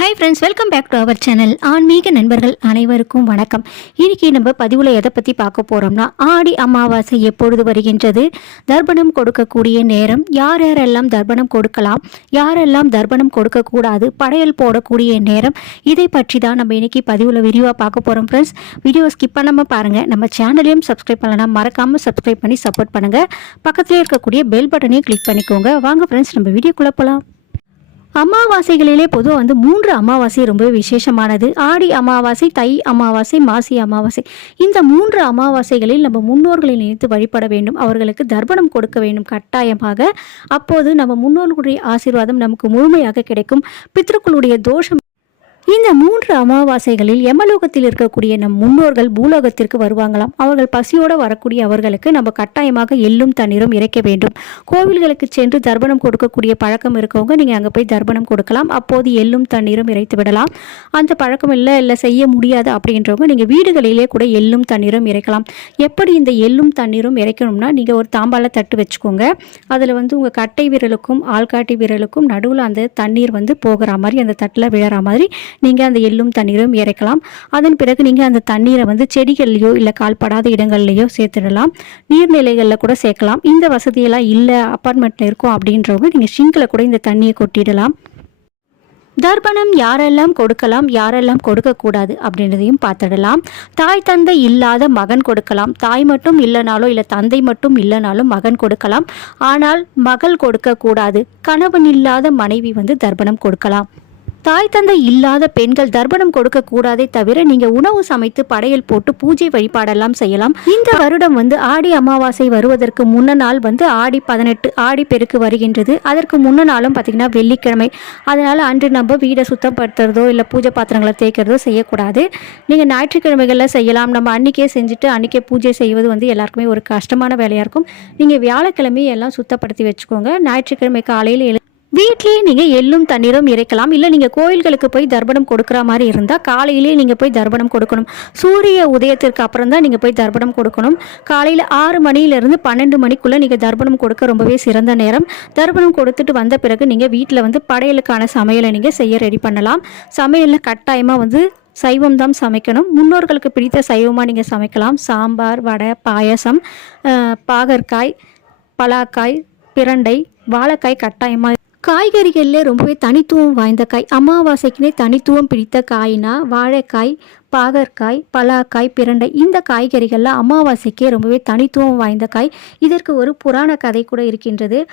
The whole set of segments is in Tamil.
Hi friends welcome back to our channel ஆன்மீக நண்பர்கள் அனைவருக்கும் வணக்கம். இன்றைக்கி நம்ம பதிவில் எதை பற்றி பார்க்க போகிறோம்னா ஆடி அமாவாசை எப்பொழுது வருகின்றது தர்ப்பணம் கொடுக்கக்கூடிய நேரம் யார் யாரெல்லாம் தர்ப்பணம் கொடுக்கலாம் யாரெல்லாம் தர்ப்பணம் கொடுக்கக்கூடாது படையல் போடக்கூடிய நேரம் இதை பற்றி தான் நம்ம இன்னைக்கு பதிவில் விரிவாக பார்க்க போகிறோம் ஃப்ரெண்ட்ஸ் வீடியோ ஸ்கிப் பண்ணாமல் பாருங்கள் நம்ம சேனலையும் சப்ஸ்கிரைப் பண்ணலாம் மறக்காமல் சப்ஸ்கிரைப் பண்ணி சப்போர்ட் பண்ணுங்கள் பக்கத்தில் இருக்கக்கூடிய பெல் பட்டனையும் கிளிக் பண்ணிக்கோங்க. வாங்க ஃப்ரெண்ட்ஸ் நம்ம வீடியோக்குள்ளே போகலாம் அமாவாசைகளிலே பொதுவாக வந்து மூன்று அமாவாசை ரொம்ப விசேஷமானது. ஆடி அமாவாசை தை அமாவாசை மாசி அமாவாசை. இந்த மூன்று அமாவாசைகளில் நம்ம முன்னோர்களை நினைத்து வழிபட வேண்டும். அவர்களுக்கு தர்ப்பணம் கொடுக்க வேண்டும் கட்டாயமாக. அப்போது நம்ம முன்னோர்களுடைய ஆசீர்வாதம் நமக்கு முழுமையாக கிடைக்கும். பித்ருக்களுடைய தோஷம் இந்த மூன்று அமாவாசைகளில் யமலோகத்தில் இருக்கக்கூடிய நம் முன்னோர்கள் பூலோகத்திற்கு வருவாங்களாம். அவர்கள் பசியோடு வரக்கூடிய அவர்களுக்கு நம்ம கட்டாயமாக எள்ளும் தண்ணீரும் இறைக்க வேண்டும். கோவில்களுக்கு சென்று தர்ப்பணம் கொடுக்கக்கூடிய பழக்கம் இருக்கவங்க நீங்கள் அங்கே போய் தர்ப்பணம் கொடுக்கலாம். அப்போது எள்ளும் தண்ணீரும் இறைத்து விடலாம். அந்த பழக்கம் இல்லை இல்லை செய்ய முடியாது அப்படின்றவங்க நீங்கள் வீடுகளிலே கூட எள்ளும் தண்ணீரும் இறைக்கலாம். எப்படி இந்த எள்ளும் தண்ணீரும் இறைக்கணும்னா நீங்கள் ஒரு தாம்பால தட்டு வச்சுக்கோங்க. அதில் வந்து உங்கள் கட்டை விரலுக்கும் ஆள்காட்டி விரலுக்கும் நடுவில் அந்த தண்ணீர் வந்து போகிற மாதிரி அந்த தட்டில் விழற மாதிரி நீங்கள் அந்த எள்ளும் தண்ணீரும் இறைக்கலாம். அதன் பிறகு நீங்கள் அந்த தண்ணீரை வந்து செடிகள்லையோ இல்லை கால்படாத இடங்கள்லையோ சேர்த்துடலாம். நீர்நிலைகளில் கூட சேர்க்கலாம். இந்த வசதியெல்லாம் இல்லை அப்பார்ட்மெண்ட்டில் இருக்கும் அப்படின்றவங்க நீங்கள் ஷிங்கில் கூட இந்த தண்ணியை கொட்டிடலாம். தர்ப்பணம் யாரெல்லாம் கொடுக்கலாம் யாரெல்லாம் கொடுக்கக்கூடாது அப்படின்றதையும் பார்த்துடலாம். தாய் தந்தை இல்லாத மகன் கொடுக்கலாம். தாய் மட்டும் இல்லைனாலோ இல்லை தந்தை மட்டும் இல்லைனாலும் மகன் கொடுக்கலாம். ஆனால் மகள் கொடுக்கக்கூடாது. கணவன் இல்லாத மனைவி வந்து தர்ப்பணம் கொடுக்கலாம். தாய் தந்தை இல்லாத பெண்கள் தர்ப்பணம் கொடுக்க கூடாதே தவிர நீங்க உணவு சமைத்து படையல் போட்டு பூஜை வழிபாடெல்லாம் செய்யலாம். இந்த வருடம் வந்து ஆடி அமாவாசை வருவதற்கு முன்ன நாள் வந்து ஆடி பதினெட்டு ஆடி பெருக்கு வருகின்றது. அதற்கு முன்ன நாளும் பார்த்தீங்கன்னா வெள்ளிக்கிழமை. அதனால அன்று நம்ம வீடை சுத்தப்படுத்துறதோ இல்லை பூஜை பாத்திரங்களை தேய்க்கிறதோ செய்யக்கூடாது. நீங்கள் ஞாயிற்றுக்கிழமைகளில் செய்யலாம். நம்ம அன்றைக்கே செஞ்சுட்டு அன்றைக்கே பூஜை செய்வது வந்து எல்லாருக்குமே ஒரு கஷ்டமான வேலையாக இருக்கும். நீங்கள் வியாழக்கிழமையை எல்லாம் சுத்தப்படுத்தி வச்சுக்கோங்க. ஞாயிற்றுக்கிழமை காலையில் எழு வீட்லேயே நீங்கள் எள்ளும் தண்ணீரும் இறைக்கலாம். இல்லை நீங்கள் கோயில்களுக்கு போய் தர்ப்பணம் கொடுக்குற மாதிரி இருந்தால் காலையிலேயே நீங்கள் போய் தர்ப்பணம் கொடுக்கணும். சூரிய உதயத்திற்கு அப்புறம் தான் நீங்கள் போய் தர்ப்பணம் கொடுக்கணும். காலையில் ஆறு மணியிலிருந்து பன்னெண்டு மணிக்குள்ளே நீங்கள் தர்ப்பணம் கொடுக்க ரொம்பவே சிறந்த நேரம். தர்ப்பணம் கொடுத்துட்டு வந்த பிறகு நீங்கள் வீட்டில் வந்து படையலுக்கான சமையலை நீங்கள் செய்ய ரெடி பண்ணலாம். சமையலில் கட்டாயமாக வந்து சைவம் தான் சமைக்கணும். முன்னோர்களுக்கு பிடித்த சைவமாக நீங்கள் சமைக்கலாம். சாம்பார் வடை பாயசம் பாகற்காய் பலாக்காய் பிரண்டை வாழைக்காய் கட்டாயமாக காய்கறிகளில் ரொம்பவே தனித்துவம் வாய்ந்த காய். அமாவாசைக்குனே தனித்துவம் பிடித்த காய்னா வாழைக்காய் பாகற்காய் பலாக்காய் பிரண்டை. இந்த காய்கறிகளில் அமாவாசைக்கே ரொம்பவே தனித்துவம் வாய்ந்த காய். இதற்கு ஒரு புராண கதை கூட இருக்கின்றது.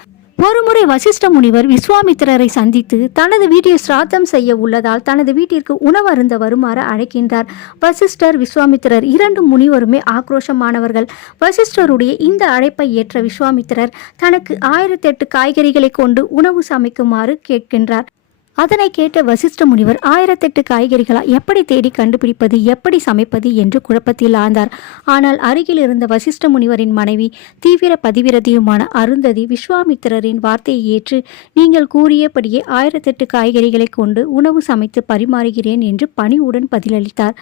ஒருமுறை வசிஷ்ட முனிவர் விஸ்வாமித்திரரை சந்தித்து தனது வீட்டில் சிராத்தம் செய்ய உள்ளதால் தனது வீட்டிற்கு உணவு அருந்த வருமாறு அழைக்கின்றார். வசிஷ்டர் விஸ்வாமித்திரர் இரண்டு முனிவருமே ஆக்ரோஷமானவர்கள். வசிஷ்டருடைய இந்த அழைப்பை ஏற்ற விஸ்வாமித்திரர் தனக்கு ஆயிரத்தெட்டு காய்கறிகளை கொண்டு உணவு சமைக்குமாறு கேட்கின்றார். அதனை கேட்ட வசிஷ்ட முனிவர் ஆயிரத்தெட்டு காய்கறிகளா எப்படி தேடி கண்டுபிடிப்பது எப்படி சமைப்பது? என்று குழப்பத்தில் ஆழ்ந்தார். ஆனால் அருகில் இருந்த வசிஷ்ட முனிவரின் மனைவி தீவிர பதிவிரதியுமான அருந்ததி விஸ்வாமித்திரரின் வார்த்தையை ஏற்று நீங்கள் கூறியபடியே ஆயிரத்தெட்டு காய்கறிகளை கொண்டு உணவு சமைத்து பரிமாறுகிறேன் என்று பணிவுடன் பதிலளித்தார்.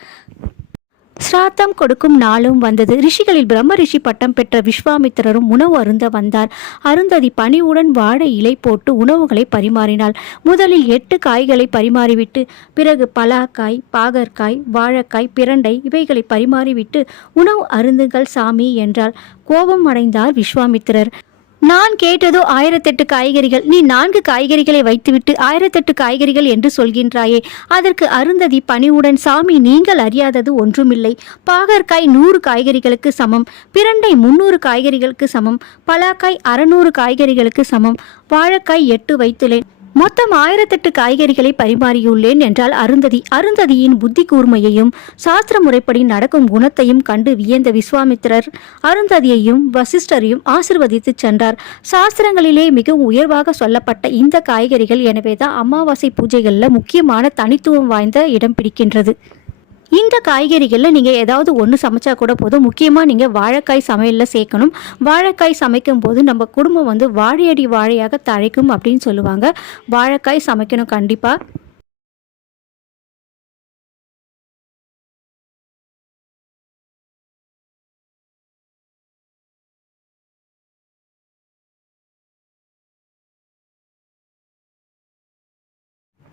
ஸ்ராத்தம் கொடுக்கும் நாளும் வந்தது. ரிஷிகளில் பிரம்ம ரிஷி பட்டம் பெற்ற விஸ்வாமித்திரரும் உணவு அருந்த வந்தார். அருந்ததி பணிவுடன் வாழை இலை போட்டு உணவுகளை பரிமாறினாள். முதலில் எட்டு காய்களை பரிமாறிவிட்டு பிறகு பலாக்காய் பாகற்காய் வாழைக்காய் பிரண்டை இவைகளை பரிமாறிவிட்டு உணவு அருந்துங்கள் சாமி என்றால் கோபம் அடைந்தார் விஸ்வாமித்திரர். நான் கேட்டதோ ஆயிரத்தெட்டு காய்கறிகள். நீ நான்கு காய்கறிகளை வைத்துவிட்டு ஆயிரத்தெட்டு காய்கறிகள் என்று சொல்கின்றாயே. அதற்கு அருந்ததி பணிவுடன் சாமி நீங்கள் அறியாதது ஒன்றுமில்லை. பாகற்காய் நூறு காய்கறிகளுக்கு சமம். பிரண்டை முன்னூறு காய்கறிகளுக்கு சமம். பலாக்காய் அறநூறு காய்கறிகளுக்கு சமம். வாழைக்காய் எட்டு வைத்துள்ளேன். மொத்தம் ஆயிரத்தெட்டு காய்கறிகளை பரிமாறியுள்ளேன் என்றால் அருந்ததி அருந்ததியின் புத்தி கூர்மையையும் சாஸ்திர முறைப்படி நடக்கும் குணத்தையும் கண்டு வியந்த விஸ்வாமித்திரர் அருந்ததியையும் வசிஷ்டரையும் ஆசிர்வதித்து சென்றார். சாஸ்திரங்களிலே மிகவும் உயர்வாக சொல்லப்பட்ட இந்த காய்கறிகள் எனவேதான் அமாவாசை பூஜைகளில் முக்கியமான தனித்துவம் வாய்ந்த இடம் பிடிக்கின்றது. இந்த காய்கறிகளில் நீங்கள் ஏதாவது ஒன்று சமைச்சா கூட போதும். முக்கியமாக நீங்கள் வாழைக்காய் சமையலில் சேர்க்கணும். வாழைக்காய் சமைக்கும் போது நம்ம குடும்பம் வந்து வாழையடி வாழையாக தழைக்கும் அப்படின்னு சொல்லுவாங்க. வாழைக்காய் சமைக்கணும் கண்டிப்பாக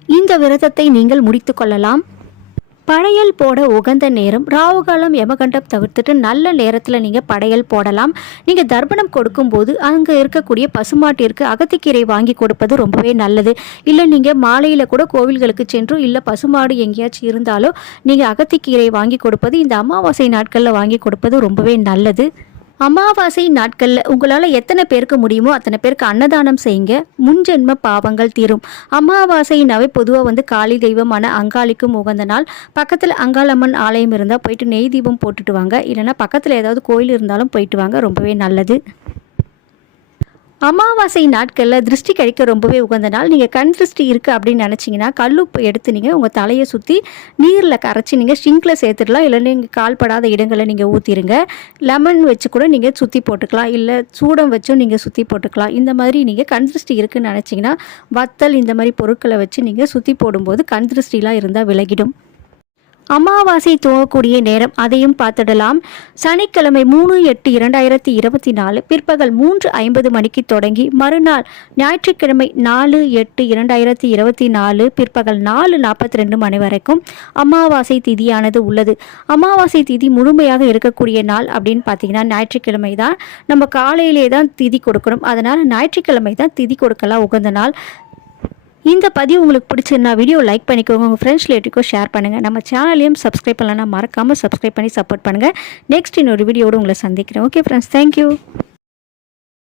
இந்த விரதத்தை நீங்கள் முடித்து கொள்ளலாம். படையல் போட உகந்த நேரம். ராவுகாலம் யமகண்டம் தவிர்த்துட்டு நல்ல நேரத்தில் நீங்கள் படையல் போடலாம். நீங்கள் தர்ப்பணம் கொடுக்கும்போது அங்கே இருக்கக்கூடிய பசுமாட்டிற்கு அகத்திக்கீரை வாங்கி கொடுப்பது ரொம்பவே நல்லது. இல்லை நீங்கள் மாலையில் கூட கோவில்களுக்கு சென்றும் இல்லை பசுமாடு எங்கேயாச்சும் இருந்தாலோ நீங்கள் அகத்திக்கீரை வாங்கி கொடுப்பது இந்த அமாவாசை நாட்களில் வாங்கி கொடுப்பது ரொம்பவே நல்லது. அமாவாசை நாட்களில் உங்களால் எத்தனை பேருக்கு முடியுமோ அத்தனை பேருக்கு அன்னதானம் செய்யுங்க. முன்ஜென்ம பாவங்கள் தீரும். அமாவாசைனாவே பொதுவாக வந்து காளி தெய்வமான அங்காளிக்கும் உகந்த நாள். பக்கத்தில் அங்காளம்மன் ஆலயம் இருந்தால் போயிட்டு நெய் தீபம் போட்டுட்டு வாங்க. இல்லைனா பக்கத்தில் ஏதாவது கோயில் இருந்தாலும் போயிட்டு வாங்க. ரொம்பவே நல்லது. அமாவாசை நாட்களில் திருஷ்டி கழிக்க ரொம்பவே உகந்த நாள். நீங்கள் கண் திருஷ்டி இருக்குது அப்படின்னு நினச்சிங்கன்னா கல்லுப்பு எடுத்து நீங்கள் உங்கள் தலையை சுற்றி நீரில் கரைச்சி நீங்கள் ஷிங்கில் சேர்த்துடலாம். இல்லை நீங்கள் கால்படாத இடங்களை நீங்கள் ஊற்றிடுங்க லெமன் வச்சு கூட நீங்கள் சுற்றி போட்டுக்கலாம். இல்லை சூடம் வச்சும் நீங்கள் சுற்றி போட்டுக்கலாம். இந்த மாதிரி நீங்கள் கண் திருஷ்டி இருக்குதுன்னு நினச்சிங்கன்னா வத்தல் இந்த மாதிரி பொருட்களை வச்சு நீங்கள் சுற்றி போடும்போது கண் திருஷ்டிலாம் இருந்தால் விலகிடும். அமாவாசை துவங்கக்கூடிய நேரம் அதையும் பார்த்துடலாம். சனிக்கிழமை மூணு எட்டு இரண்டாயிரத்தி இருபத்தி நாலு பிற்பகல் மூன்று ஐம்பது மணிக்கு தொடங்கி மறுநாள் ஞாயிற்றுக்கிழமை நாலு எட்டு இரண்டாயிரத்தி இருபத்தி நாலு பிற்பகல் நாலு நாற்பத்தி ரெண்டு மணி வரைக்கும் அமாவாசை திதியானது உள்ளது. அமாவாசை திதி முழுமையாக இருக்கக்கூடிய நாள் அப்படின்னு பார்த்தீங்கன்னா ஞாயிற்றுக்கிழமை தான். நம்ம காலையிலே தான் திதி கொடுக்கணும். அதனால் ஞாயிற்றுக்கிழமை தான் திதி கொடுக்கலாம். உகந்த நாள். இந்த பதிவு உங்களுக்கு பிடிச்சிருந்தா வீடியோ லைக் பண்ணிக்கோங்க. உங்கள் ஃப்ரெண்ட்ஸ் ரிலேட்டிவ்க்கும் ஷேர் பண்ணுங்கள் நம்ம சேனலையும் சப்ஸ்கிரைப் பண்ணலன்னா மறக்காமல் சப்ஸ்கிரைப் பண்ணி சப்போர்ட் பண்ணுங்கள் நெக்ஸ்ட் இன்னொரு வீடியோடு உங்களை சந்திக்கிறேன். Okay friends thank you